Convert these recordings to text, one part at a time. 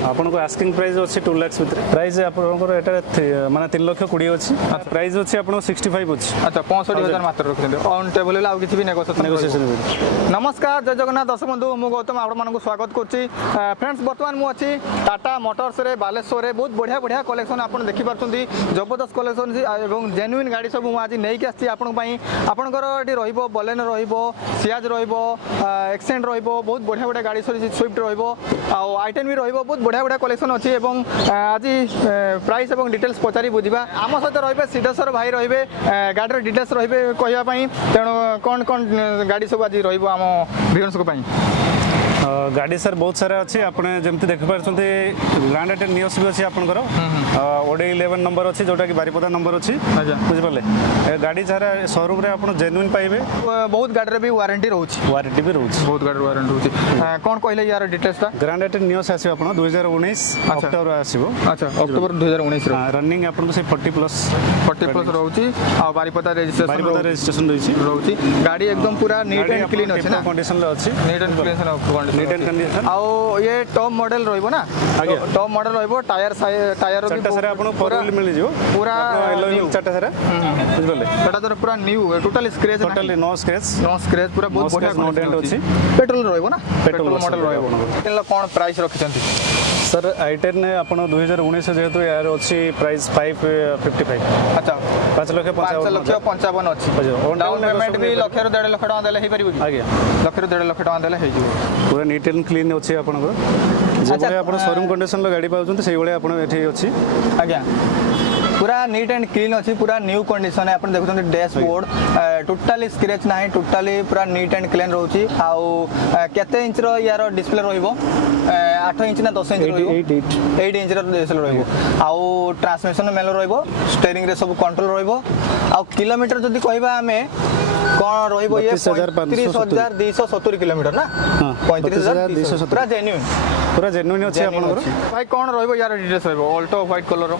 आपको asking price अच्छी 2 लाख भितर प्राइस आपंकर एटा माने 3 लाख 20 अच्छी प्राइस अच्छी आपन 65 अच्छी अच्छा 65,000 मात्र रखते ऑन टेबल आ किसी भी नेगोशिएशन। नमस्कार जय जगन्नाथ दर्शक बंधु मु गौतम आपण स्वागत करछि फ्रेंड्स। बर्तमान मु अच्छी टाटा मोटर्स रे बालेश्वर रे बहुत बढ़िया बढ़िया कलेक्शन आपण देखि पारछंती जबरदस्त कलेक्शन एवं जेन्युइन गाड़ी सब मु आज नै के आछि आपण पई आपनकर एटी रहिबो बोलेनो रहिबो सियाज रहिबो एक्सेंट रहिबो बहुत बढ़िया बढ़िया गाड़ी स्विफ्ट रहिबो आ i10 भी रहिबो बहुत बढ़िया बढ़िया कलेक्शन अच्छी एवं आज प्राइस एवं डिटेल्स पचारि बुझिबा आम सहित रहिबे सिद्धेश्वर भाई रहिबे गाड़ी डिटेल्स रहिबे कहया पई तेणु कौन कौन गाड़ी सब आज रहिबो आम व्यूअर्स को पई गाड़ी सर बहुत सारा अच्छी आपने जमती देख पारछंती ग्रैंड आइटेन नियोस भी अच्छी आपनकर ओडी 11 नंबर अच्छी जोटा कि बारिपदा नंबर अच्छी बुझि पाले गाड़ी सारा शोरूम रे आपण जेन्युइन पाइबे बहुत गाड़ी रे भी वारंटी रहउची भी रहउची बहुत गाड़ी वारंटी रहउची कौन कहले यार डिटेल्स ता ग्रैंड आइटेन नियोस आसी आपण 2019 अक्टोबर आसीबो अच्छा अक्टोबर 2019 रो रनिंग आपण से 40 प्लस रहउची आ बारिपदा रजिस्ट्रेशन रहउची गाड़ी एकदम पूरा नीट एंड क्लीन अछि ना कंडीशन ले अछि neat and clean neat and condition आओ ये टॉप मॉडल रहइबो ना टॉप मॉडल रहइबो टायर भी चाटा सारा आपण फोर व्हील मिल जिवो पूरा न्यू चाटा सारा बुझले सेटा तो पूरा new total scratch totally no scratch पूरा बहुत बढ़िया नो डेंट अछि पेट्रोल रहइबो ना पेट्रोल मॉडल रहइबो तेला कोन प्राइस रखिसंती सर i10 ने आपण 2019 जेहेतु यार अछि प्राइस 555 अच्छा 5,55,000 अछि डाउन पेमेंट भी लाख रो 1.5 लाख टका देले हे परिबो कि आज्ञा लाख रो 1.5 लाख टका देले हे जिवो पूरा नीट एंड क्लीन अछि आपनकर जेबले आपण शोरूम कंडीशन लो गाड़ी पाउछन सेही बळे आपण एठी अछि आज्ञा पूरा नीट एंड क्लीन अच्छी पूरा न्यू कंडीशन है अपन देखुछन डैशबोर्ड टोटली स्क्रैच नाही टोटली पूरा नीट एंड क्लीन रहउची आउ केते इंच रो यार डिस्प्ले रहइबो 8 इंच ना 10 इंच रहइबो 8 इंच रो डिस्प्ले रहइबो आउ ट्रांसमिशन मेलो रहइबो स्टीयरिंग रे सब कंट्रोल रहइबो आउ किलोमीटर जदी कहबा हमें कोन रहइबो ये 35,270 किलोमीटर ना 35,270 पूरा जेन्युइन अछि आपनकर भाई कोन रहइबो यार डिटेल्स रहइबो ऑल्टो व्हाइट कलर रो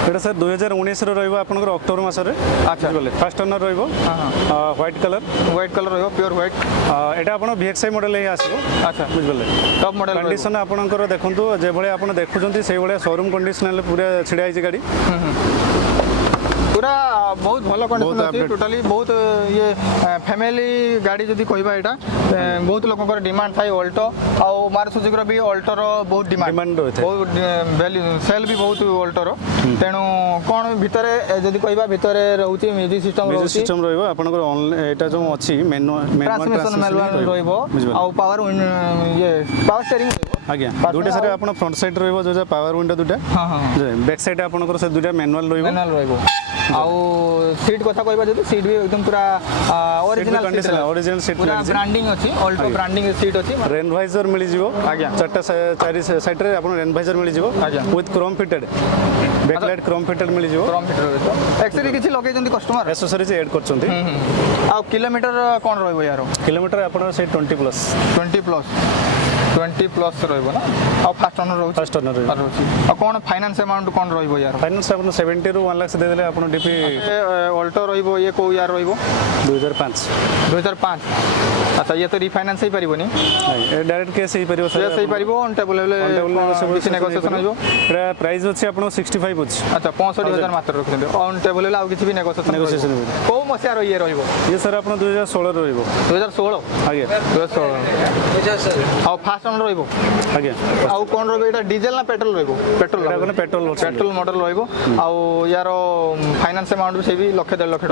एटा सर 2019 रो रहइबो आपनकर अक्टोबर मास रे अच्छा बोले फर्स्ट ओनर रहइबो व्हाइट कलर रहइबो प्योर व्हाइट एटा आपण VXI मॉडल हे आसीबो अच्छा बुझ बोले टॉप मॉडल कंडीशन आपनकर देखंतु जे भले आपण देखुचंती सेही बळे शोरूम कंडीशन पूरा छिडा आइची गाड़ी पूरा बहुत भल कंडीशन अछि टोटली बहुत ये फैमिली गाड़ी जदी कहबा एटा बहुत लोककर डिमांड थाई ऑल्टो आ मारुति सुजुकी भी ऑल्टो रो बहुत डिमांड होय बहुत वैल्यू सेल भी बहुत ऑल्टो रो तेनु कोन भितरे जदी कहबा भितरे रहउची म्यूजिक सिस्टम रहइबो आपनकर ऑनलाइन एटा जो अछि मैनुअल ट्रांसमिशन मैनुअल रहइबो आ पावर ये पावर स्टीयरिंग आज्ञा दुटा सारे आपण फ्रंट साइड रहइबो जो पावर विंडो दुटा हां हां बैक साइड आपनकर से दुटा मैनुअल रहइबो आउ सीट कथा कहबा जदी सीट भी एकदम पूरा ओरिजिनल सीट पूरा ब्रांडिंग अछि ऑल्टो ब्रांडिंग सीट अछि रेन वाइजर मिली जिवो आज्ञा चारटा चारि साइड रे आपन रेन वाइजर मिली जिवो with chrome fitted backlight chrome fitted मिली जिवो क्रोम फिटेड एक्चुअली किछि लगे जंती कस्टमर एक्सेसरीज ऐड करचंती आ किलोमीटर कोन रहइबो यारो किलोमीटर आपन से 20 प्लस रहइबो ना आ फर्स्ट ओनर रहउची आ कोन फाइनेंस अमाउंट कोन रहइबो यार फाइनेंस आपन 70 रु 1 लाख से दे देले आपन डीपी ऑल्टो रहइबो ये को यार रहइबो 2005 अच्छा ये तो रिफाइनेंस ही परिबोनी ए डायरेक्ट केस ही परिबो सर सही परिबो ऑन टेबल सब नेगोशिएशन होइबो एटा प्राइस अछि आपन 65 अछि अच्छा 65,000 मात्र रखिले ऑन टेबल आ किछि भी नेगोशिएशन को मसिया रहिए रहइबो ये सर आपन 2016 रहइबो 2016 आगे 2016 आ फास्ट ओनर रहइबो आगे आ कोन रहइबो एटा डीजल ना पेट्रोल रहइबो पेट्रोल मॉडल रहइबो आ यार फाइनेंस अमाउंट से भी लाख 1.5 लाख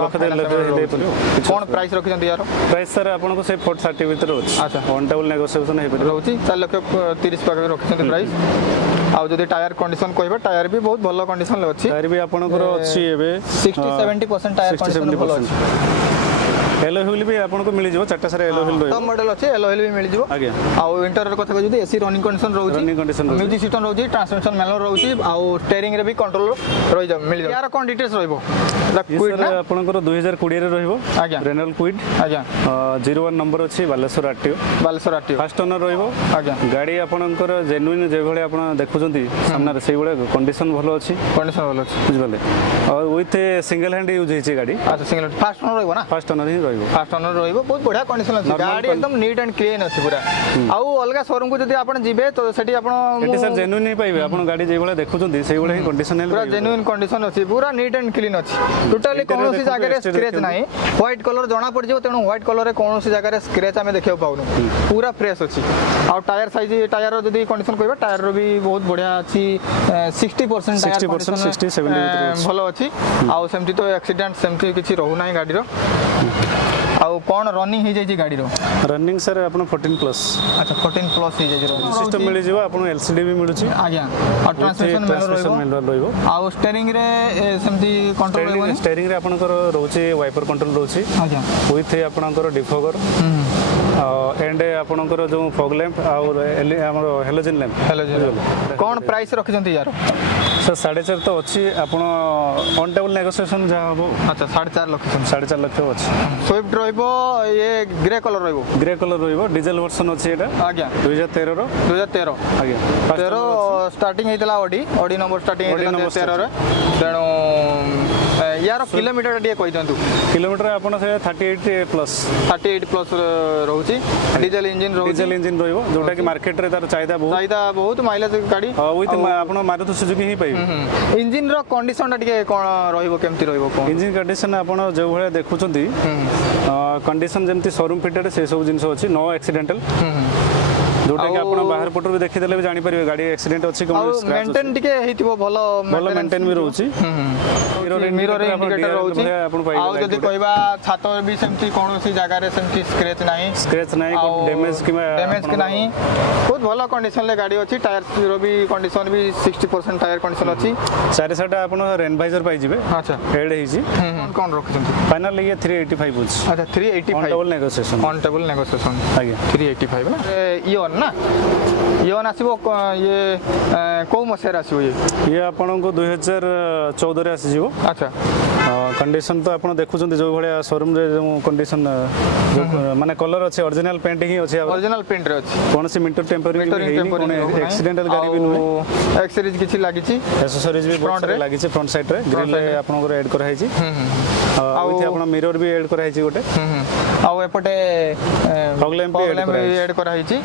कोन प्राइस रखिजंती यार प्राइस सर आपन को से 430 भीतर अछि अच्छा ऑन टेबल नेगोशिएशन हे रहउची 4 लाख 30 पाके रखिजंती प्राइस आ जदी टायर कंडीशन कहबा टायर भी बहुत भलो कंडीशन ले अछि टायर भी आपनकर अछि एबे 60-70% टायर कंडीशन भलो अछि एलो व्हील भी आपन को मिली जिवो चारटा सारे एलो व्हील टॉप मॉडल अछि एलो व्हील भी मिली जिवो आगे आ इंटीरियर कथा कहै जदी एसी रनिंग कंडीशन रहउची म्यूजिक सिस्टम रहउची ट्रांसमिशन मैनुअल रहउची आ स्टीयरिंग रे भी कंट्रोल रहि जा मिल जा यार कोन डिटेल्स रहइबो क्विड ना आपन को 2020 रे रहइबो आगे रेनल क्विड आगे 01 नंबर अछि बालेश्वर आरटीओ फर्स्ट ओनर रहइबो आगे गाड़ी आपनकर जेन्युइन जे भले आपन देखुचंती सामना रे सेही बळे कंडीशन भलो अछि बुझबले और विथ सिंगल हैंड यूज हेछि गाड़ी अच्छा सिंगल फर्स्ट ओनर रहइबो ना फर्स्ट ओनर ही ରହିବ ଫାଷ୍ଟ ଓନର ରହିବ ବହୁତ ବଢିଆ କଣ୍ଡିସନ ଅଛି ଗାଡି एकदम नीट एंड क्लीन ଅଛି ପୁରା ଆଉ ଅଲଗା ଶୋରୁମ କୁ ଯଦି ଆପଣ ଯିବେ ତ ସେଠି ଆପଣ ଏଠି ସାର୍ ଜେନ୍ୟୁଇନ୍ ହିଁ ପାଇବେ ଆପଣ ଗାଡି ଯେଭଳିଆ ଦେଖୁଛନ୍ତି ସେଇଭଳିଆ ହିଁ କଣ୍ଡିସନ ପୁରା ଜେନ୍ୟୁଇନ୍ କଣ୍ଡିସନ ଅଛି ପୁରା नीट एंड क्लीन ଅଛି ଟୋଟାଲି କୌଣସି ଜାଗାରେ ସ୍କ୍ରେଚ ନାହିଁ ହ୍ୱାଇଟ କଲର ଜଣା ପଡିଯିବ ତେଣୁ ହ୍ୱାଇଟ କଲରରେ କୌଣସି ଜାଗାରେ ସ୍କ୍ରେଚ ଆମେ ଦେଖିବାକୁ ପାଉନୁ ପୁରା ଫ୍ରେଶ ଅଛି ଆଉ ଟାୟାର ସାଇଜ ଟାୟାର ଯଦି କଣ୍ଡିସନ କହିବା ଟାୟାର ର ବି ବହୁତ ବଢିଆ ଅଛି 60% ଟାୟାର 60% 60 70 ଭଲ ଅଛି ଆଉ ସେମିତି ତ ଆକ୍ସିଡେंट ସେମିତି କିଛି ରହୁ ନାହିଁ ଗାଡିର ଆଉ कोन रनिंग हे जाई गाड़ी रो रनिंग सर आपण 14 प्लस अच्छा 14 प्लस हे जाई सिस्टम मिल जिवो आपण एलसीडी भी मिलुची आज्ञा और ट्रांसमिशन रहइबो आ स्टीयरिंग रे सेमती कंट्रोल रहइबो स्टीयरिंग रे आपनकर रहउची वाइपर कंट्रोल रहउची आज्ञा विथ आपनकर डिफॉगर एंड आपनकर जो फॉग लैंप और हमर हेलोजन लैंप कोन प्राइस रखिसंती यार सर 4.5 तो अच्छी आपण ऑन टेबल नेगोशिएशन जा हबो अच्छा 4.5 लाख 4.5 लाख अच्छी स्विफ्ट रहइबो ये ग्रे कलर रहइबो डीजल वर्जन अछि एटा आज्ञा 2013 रो 2013 आज्ञा 13 स्टार्टिंग हेतला ऑडी नंबर स्टार्टिंग हेतला 13 रे तेणु यार किलोमीटर टिए कहि दंतु किलोमीटर आपण से 38 प्लस रहउची डीजल इंजन रहइबो जोटा कि मार्केट रे तार चाहिदा बहुत माइलेज गाड़ी विथ आपण मारुति सुजुकी ही पाइबो इंजन रो कंडीशन टिए कोन रहइबो केमती रहइबो कोन इंजन कंडीशन आपण जो भले देखुचंती कंडीशन जेमती शोरूम फिटेड से सब जिंस अछि नो एक्सीडेंटल जोटा कि आपण बाहर पटो भी देखि देले भी जानि परिबे गाड़ी एक्सीडेंट अछि कोन स्क्रैच मेंटेन टिके हेतिबो भलो मेंटेन भी रहउची मिरर इंडिकेटर रहउची आ जदी कहबा छात भी सेमती कोनोसी जगह रे सेमती स्क्रैच नाही डैमेज कि नाही बहुत भलो कंडीशन ले गाड़ी अछि टायर रो भी कंडीशन भी 60% टायर कंडीशन अछि चारि साटा आपण रेन वाइजर पाइ जिवे अच्छा हेड हिजी कोन रखछंती फाइनल ये 385 बुझ अच्छा 385 ऑन टेबल नेगोशिएशन आज्ञा 385 ना इओन ना इओन आसीबो ये को मसेर आसीबो ये आपण को 2014 रे आसी जिवो अच्छा कंडीशन तो आपण देखुचंती जो भले शोरूम रे जो कंडीशन माने कलर अछि ओरिजिनल पेंट ही अछि ओरिजिनल पेंट रे अछि कोनसी मिटर टेम्पररी कोन एक्सीडेंटल गाड़ी भी नुहे एक्सेसरीज किछि लागि छि एक्सेसरीज भी बहुत सारे लागि छि फ्रंट साइड रे ग्रिल आपण को ऐड करा हिछि आ विथ आपण मिरर भी ऐड करा हिछि गोटे आ एपटे फॉग लैंप भी ऐड करा हिछि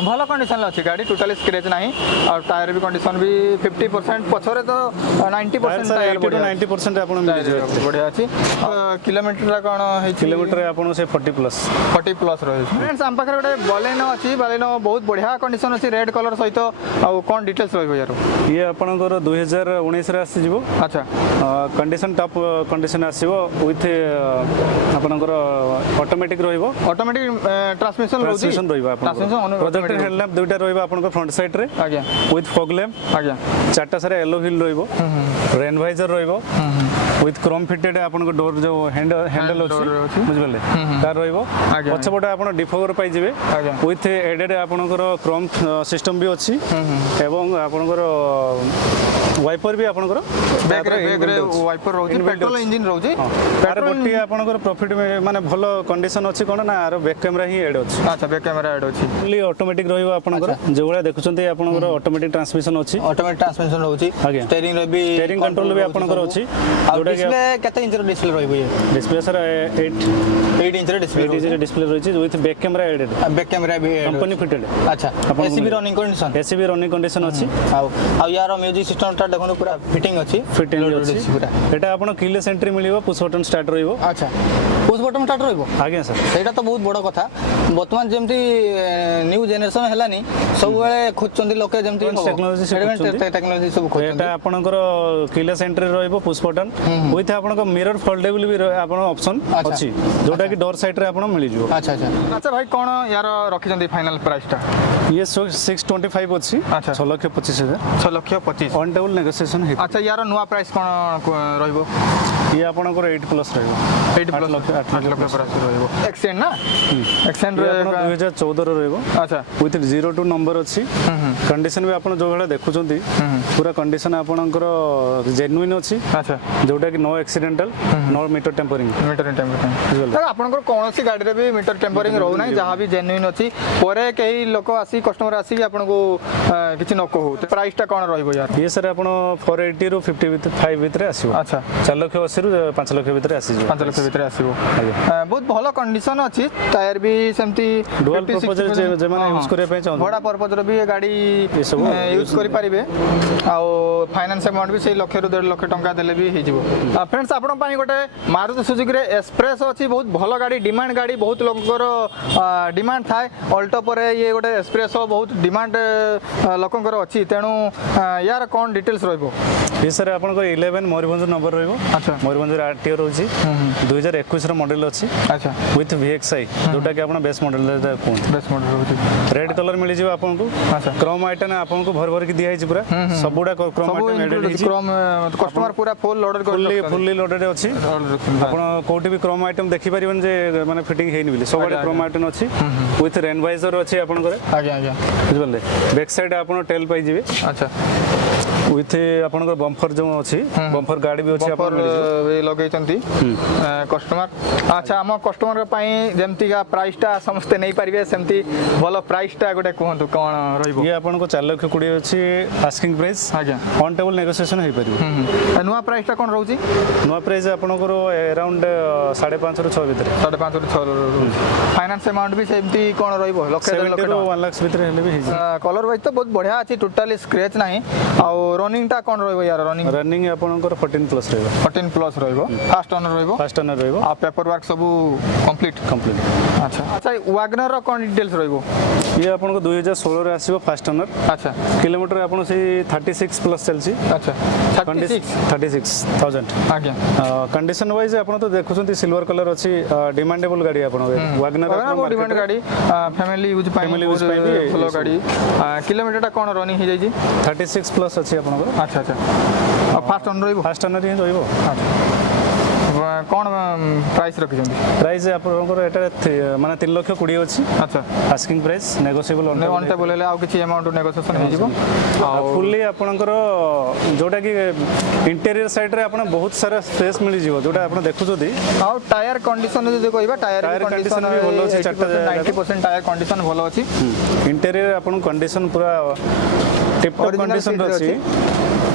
भलो कंडीशन अछि गाड़ी टोटली स्क्रैच नाही और टायर भी कंडीशन भी 50% पछरे तो 90% टायर 90% आपण मिल जे बढ़िया अछि किलोमीटर कोन है किलोमीटर आपण से 40 प्लस रहे फ्रेंड्स हम पाखरे गोटे बलेनो अछि बलेनो बहुत बढ़िया कंडीशन अछि रेड कलर सहित आ कोन डिटेल्स रहइबो यार ये आपनकर 2019 रे आसी जिवो अच्छा कंडीशन टॉप कंडीशन आसीबो विथ आपनकर ऑटोमेटिक रहइबो ऑटोमेटिक ट्रांसमिशन रहइबो आपन प्रोजेक्टर हेडलैम्प दुइटा रहइबो आपनकर फ्रंट साइड रे आज्ञा विथ फॉग लैंप आज्ञा चारटा सारे येलो व्हील रहइबो रेन वाइजर रहइबो विथ क्रोम फिटेड आपनकर डोर जो हैंडल अछि बुझबले तार रहइबो पछपटे आपन डिफॉगर पाइ जिवे विथ एडेड आपनकर क्रोम सिस्टम भी अछि एवं आपनकर वाइपर भी आपनकर बैक रे वाइपर रहउछि पेट्रोल इंजन रहउछि तार गोटी आपनकर प्रॉफिट माने भलो कंडीशन अछि कोन ना आरो बैक कैमरा ही ऐड अछि अच्छा बैक कैमरा ऐड अछि फुल्ली ऑटोमेटिक रहइबो आपनकर जे भले देखुचंती आपनकर ऑटोमेटिक ट्रांसमिशन अछि ऑटोमेटिक ट्रांसमिशन रहउछि स्टीयरिंग रे भी स्टीयरिंग कंट्रोल भी आपनकर अछि डिस्प्ले केते इंच रो डिस्प्ले रहइबो ये डिस्प्ले सर 8 इंच रो डिस्प्ले रहइछि with back camera added back camera भी कंपनी फिटेड अच्छा एसी भी रनिंग कंडीशन अछि आ यार म्यूजिक सिस्टम ता देखो पूरा फिटिंग अछि पूरा एटा आपण कीलेस एंट्री मिलिबो पुश बटन स्टार्ट रहइबो अच्छा पुश बटन स्टार्ट रहइबो आज्ञा सर सेटा तो बहुत बड़ कथा वर्तमान जेमती न्यू जनरेशन हेलानी सब बेले खोजचंदी लोके जेमती टेक्नोलॉजी सब खोजचंदी एटा आपनकर कीलेस एंट्री रहइबो पुश बटन विथ आपनकर मिरर फोल्डेबल भी आपण ऑप्शन अछि जोटा कि डोर साइड रे आपण मिलि जिवो अच्छा भाई कोन यार रखिचंदी फाइनल प्राइस ता ये 625 अछि अच्छा 6,25,000 ऑन टेबल नेगोशिएशन है अच्छा यार नुवा प्राइस कोन रहइबो ये आपनकर 8 प्लस रहइबो 8 प्लस 8 लाख प्राइस रहइबो एक्सेंट ना एक्सेंट रे 2014 रो रहइबो अच्छा विथ 02 नंबर अछि कंडीशन भी आपण जो भले देखुचंती पूरा कंडीशन आपनकर जेन्युइन अछि अच्छा जोटा कि no accidental no meter tampering तो आपनकर कोनोसी गाड़ी रे भी मीटर टेम्परिंग रहउ नै जहां भी जेन्युइन अछि परे केही लोक आसी कस्टमर आसी आपन को किछि न कहू प्राइस ता कोन रहइबो यार ये सर आपण 480 रो 55 भितरे आसीबो अच्छा 4,80,000 80 ରୁ 5 ଲକ୍ଷ ଭିତରେ ଆସିଯିବ 5 ଲକ୍ଷ ଭିତରେ ଆସିବ ଆଜ୍ଞା ବହୁତ ଭଲ କଣ୍ଡିସନ ଅଛି ଟାୟାର ବି ସେମିତି ଡୁଆଲ ପର୍ପୋଜ ଯେମାନେ ୟୁଜ କରିବା ପାଇଁ ଚାହୁଁଛନ୍ତି ଭଡ଼ା ପର୍ପୋଜର ବି ଗାଡ଼ି ଏସବୁ ୟୁଜ୍ କରିପାରିବେ ଆଉ ଫାଇନାନ୍ସ ଆମାଉଣ୍ଟ ବି ସେଇ 1 ରୁ 1.5 ଲକ୍ଷ ଟଙ୍କା ଦେଲେ ବି ହେଇଯିବ ଫ୍ରେଣ୍ଡସ୍ ଆପଣଙ୍କ ପାଇଁ ଗୋଟେ ମାରୁତି ସୁଜୁକିରେ ଏକ୍ସପ୍ରେସ୍ ଅଛି ବହୁତ ଭଲ ଗାଡ଼ି ଡିମାଣ୍ଡ ଗାଡ଼ି ବହୁତ ଲୋକଙ୍କର ଡିମାଣ୍ଡ ଥାଏ ଅଲ୍ଟୋ ପରେ ଇଏ ଗୋଟେ ଏକ୍ସପ୍ରେସ୍ ବହୁତ ଡିମାଣ୍ଡ ଲୋକଙ୍କର ଅଛି ତେଣୁ ୟାର କ'ଣ ଡିଟେଲ୍ସ ରହିବ ये सर आपको 11 मयूरभंज नंबर रही अच्छा मयूरभंज आरटीओ रही 2021 मॉडल अच्छी अच्छा विथ VXI जोटा कि आप बेस्ट मॉडल कहते बेस्ट मॉडल रोची रेड कलर मिल जाए आपको अच्छा क्रोम आइटम आपको भर भर की दिया है पूरा सबुडा क्रोम आइटम एडेड है क्रोम कस्टमर पूरा फुल लोडेड फुल्ली लोडेड अछि आपण कोठी भी क्रोम आइटम देखि परिबन जे माने फिटिंग हेनी बिली सबडे क्रोम आइटम अछि विथ रेन वाइजर अछि आपन करे आगे आगे बुझबले बैक साइड आपन टेल पाई जिवे अच्छा विथ आपन बम्पर जो अछि बम्पर गाड़ी भी अछि आपन लगेचंती कस्टमर अच्छा हम कस्टमर पई जेमती का प्राइस टा समस्त नै परिबे सेमती भलो प्राइस टा गोटे कहंतु कोन रहइबो ये आपन को 4 लाख 20 अछि आस्किंग प्राइस आज्ञा ऑन टेबल नेगोशिएशन हे परिबो नुवा प्राइस टा कोन रहउची नुवा प्राइस आपन को अराउंड 5.5 ରୁ 6 भितर 5.5 ରୁ 6 फाइनेंस अमाउंट भी सेमती कोन रहइबो लक्ष 70 ରୁ 1 लाख भितर हेले भी हिज कलर वाइज तो बहुत बढ़िया अछि टोटली स्क्रैच नाही आ रनिंग टा कोन रहइबो यार रनिंग आपन को 14 प्लस रहइबो 14 प्लस रहइबो फास्ट ओनर रहइबो फास्ट ओनर रहइबो आ पेपर वर्क सब कंप्लीट अच्छा अच्छा वैगनर रो कोन डिटेल्स रहइबो ये आपन को 2016 रे आसीबो फास्ट ओनर अच्छा किलोमीटर आपन से 36 प्लस चलसी अच्छा 36000 आज्ञा कंडीशन वाइज आपन तो देखुछंती सिल्वर कलर अछि डिमांडेबल गाड़ी आपन वैगनर आपन डिमांड गाड़ी फैमिली यूज पाई फुल गाड़ी किलोमीटर टा कोन रनिंग हे जाई 36 प्लस अछि आपन को अच्छा अच्छा फास्ट ओनर रहइबो फास्ट ओनर ही रहइबो कौन प्राइस रखिछंती प्राइस आपनकर एटा माने 3 लाख 20 अछि अच्छा asking price negotiable on table ले आ किछि अमाउंट नेगोशिएशन हे जिवो आ फुल्ली आपनकर जोटा कि इंटीरियर साइड रे आपन बहुत सारा स्पेस मिल जिवो जोटा आपन देखुछोदी आ टायर कंडीशन जदि कहबा टायर कंडीशन भी भलो अछि 90% टायर कंडीशन भलो अछि इंटीरियर आपन कंडीशन पूरा टिप टॉप कंडीशन अछि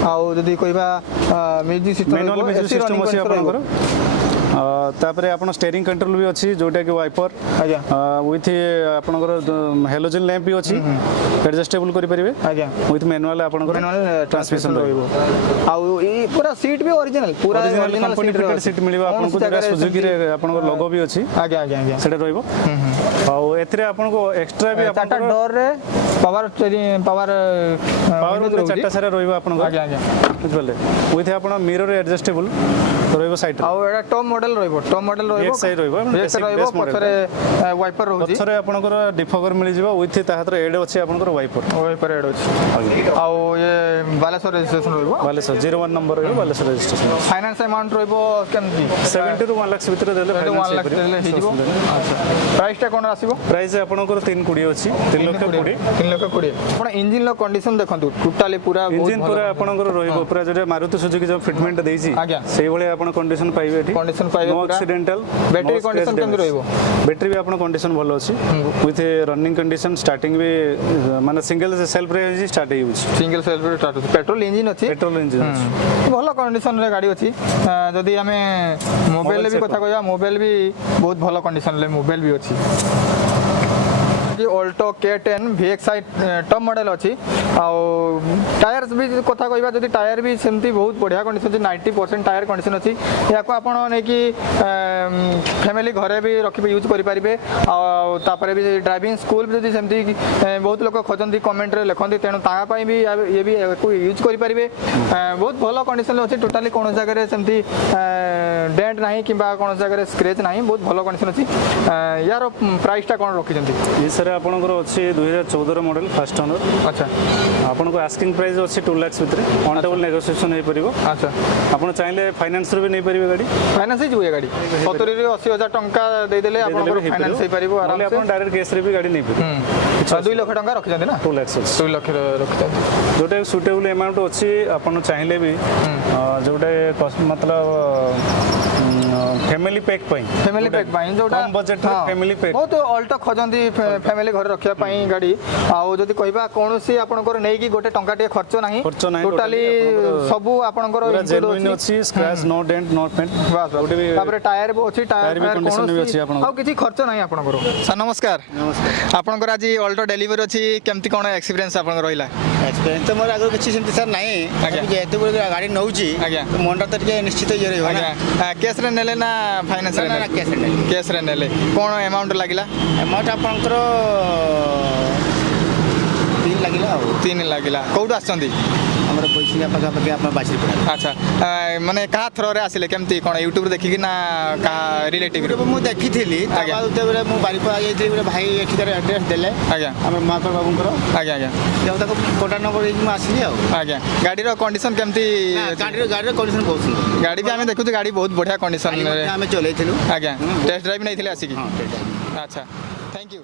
आउ जदि कहबा music system manual music system अछि आपनकर तापरे आपण स्टीयरिंग कंट्रोल भी अछि जोटा कि वाइपर आज्ञा विथ आपनकर हेलोजन लैंप भी अछि एडजस्टेबल करि परिबे आज्ञा विथ मैनुअल आपनकर मैनुअल ट्रांसमिशन रहइबो आउ ई पूरा सीट भी ओरिजिनल पूरा ओरिजिनल कंपनी फिटेड सीट मिलिबो आपनको जेटा सुजुकी रे आपनकर लोगो भी अछि आज्ञा आज्ञा आज्ञा सेटा रहइबो आउ एथरे आपनको एक्स्ट्रा भी चारटा डोर रे पावर पावर चारटा सारा रहइबो आपनको आज्ञा आज्ञा बुझले विथ आपण मिरर एडजस्टेबल रहइबो साइड आउ एटा टॉप मॉडल रहइबो एक साइड रहइबो बेस रहइबो पछरे वाइपर रहउची पछरे आपनकर डिफगर मिलि जिवो विथ ताहातर एड अछि आपनकर वाइपर एड अछि आउ ये बालेश्वर रजिस्ट्रेशन रहइबो बालेश्वर 01 नंबर रहइबो बालेश्वर रजिस्ट्रेशन फाइनेंस अमाउंट रहइबो केमती 70 ରୁ 1 लाख भितर देले 1 लाख देले हिजिबो अच्छा प्राइस टा कोन आसीबो प्राइस आपनकर 320 अछि 3 लाख 20 3 लाख 20 आपण इंजन लो कंडीशन देखंतु टोटली पूरा इंजन पूरा आपनकर रहइबो पूरा जे मारुति सुजुकी जो फिटमेंट देइछि आज्ञा सेही भले आपण कंडीशन पाइबे एठी कंडीशन पाइबे नो एक्सीडेंटल बैटरी कंडीशन केमती रहइबो बैटरी भी आपण कंडीशन भलो अछि विथ रनिंग कंडीशन स्टार्टिंग भी माने सिंगल सेल्फ रे स्टार्ट हे यूज सिंगल सेल्फ रे स्टार्ट पेट्रोल इंजन अछि पेट्रोल इंजन अछि भलो कंडीशन रे गाड़ी अछि जदी हमें मोबाइल भी कथा कहया मोबाइल भी बहुत भलो कंडीशन ले मोबाइल भी अछि कि Alto K10 VXI top model अछि आ टायर्स भी कथा कहबा जदी टायर भी सेमती बहुत बढ़िया कंडीशन अछि 90% टायर कंडीशन अछि याको आपण नै कि फैमिली घरे भी रखि यूज करि परिबे आ तापरे भी ड्राइविंग स्कूल भी जदी सेमती बहुत लोक खोजंती कमेंट रे लिखंती तेनु ता पई भी ये भी यूज करि परिबे बहुत भलो कंडीशन अछि टोटली कोन जगह रे सेमती डेंट नाही किबा कोन जगह रे स्क्रैच नाही बहुत भलो कंडीशन अछि यार प्राइस टा कोन रखिजंती ये सर आपनकर अछि 2014 मॉडल फास्ट ओनर अच्छा आपनको आस्किंग प्राइस अछि 2 लाख भितर ऑन टेबल नेगोशिएशन हे परिबो अच्छा आपण चाहिले फाइनेंस रे भी नै परिबे गाड़ी फाइनेंस ही जुए गाड़ी 70 रे 80000 टंका दे देले आपन फाइनेंस हे परिबो आराम से आपण डायरेक्ट कैश रे भी गाड़ी नै परिबे 2 ଲକ୍ଷ ଟଙ୍କା ରଖିଛନ୍ତି ନା 2 lakhs ଅଛି 2 ଲକ୍ଷ ରଖିଛନ୍ତି जोटा सुटेबल अमाउंट अच्छी आपन चाहिए भी जोटा मतलब फैमिली पैक फैमिली पैक जोटा कम बजेट फैमिली पैक बहुत अल्टो खोजती फैमिली घर रखा गाड़ी आउ जदि कहबा कोनोसी आपनकर नै कि गोटे टंका टे खर्च नाही टोटली सब आपनकर जेन्युइन अछि scratch no dent no paint तापर टायर भी अछि टायर भी कंडीशन भी अछि आपन आउ किछि खर्च नाही आपनकर सर नमस्कार आपनकर आज अल्टो डिलीवरी अछि केमति कोन एक्सपीरियंस आपन रहिला एक्सपीरियंस तो मोर आगो किछि सेमति सर नाही जेते गाड़ी नौची मनटा तो टिके निश्चित ये रहबा ना कैश रे नेले ना फाइनेंस रे ना कैश रे नेले कोन अमाउंट लागिला अमाउंट आपनकर 3 लागिला 3 लागिला कोड आछंती हमर पैसा पका पका आपन बाछी पड़ा अच्छा माने कहा थ्रो रे आसिले केमती कोन YouTube देखि कि ना का रिलेटिव मु देखि थिली तबा उते मु बारी पर आइ जे भाई एठी कर एड्रेस देले आज्ञा हमर माकर बाबूंकर आज्ञा आज्ञा जब तक कोटा नंबर मु आसिली आ आज्ञा गाड़ी रो कंडीशन केमती गाड़ी रो कंडीशन बहुत सुंदर गाड़ी भी हमें देखु गाड़ी बहुत बढ़िया कंडीशन हमें चले थिलु आज्ञा टेस्ट ड्राइव नहीं थिले आसी की हां अच्छा थैंक यू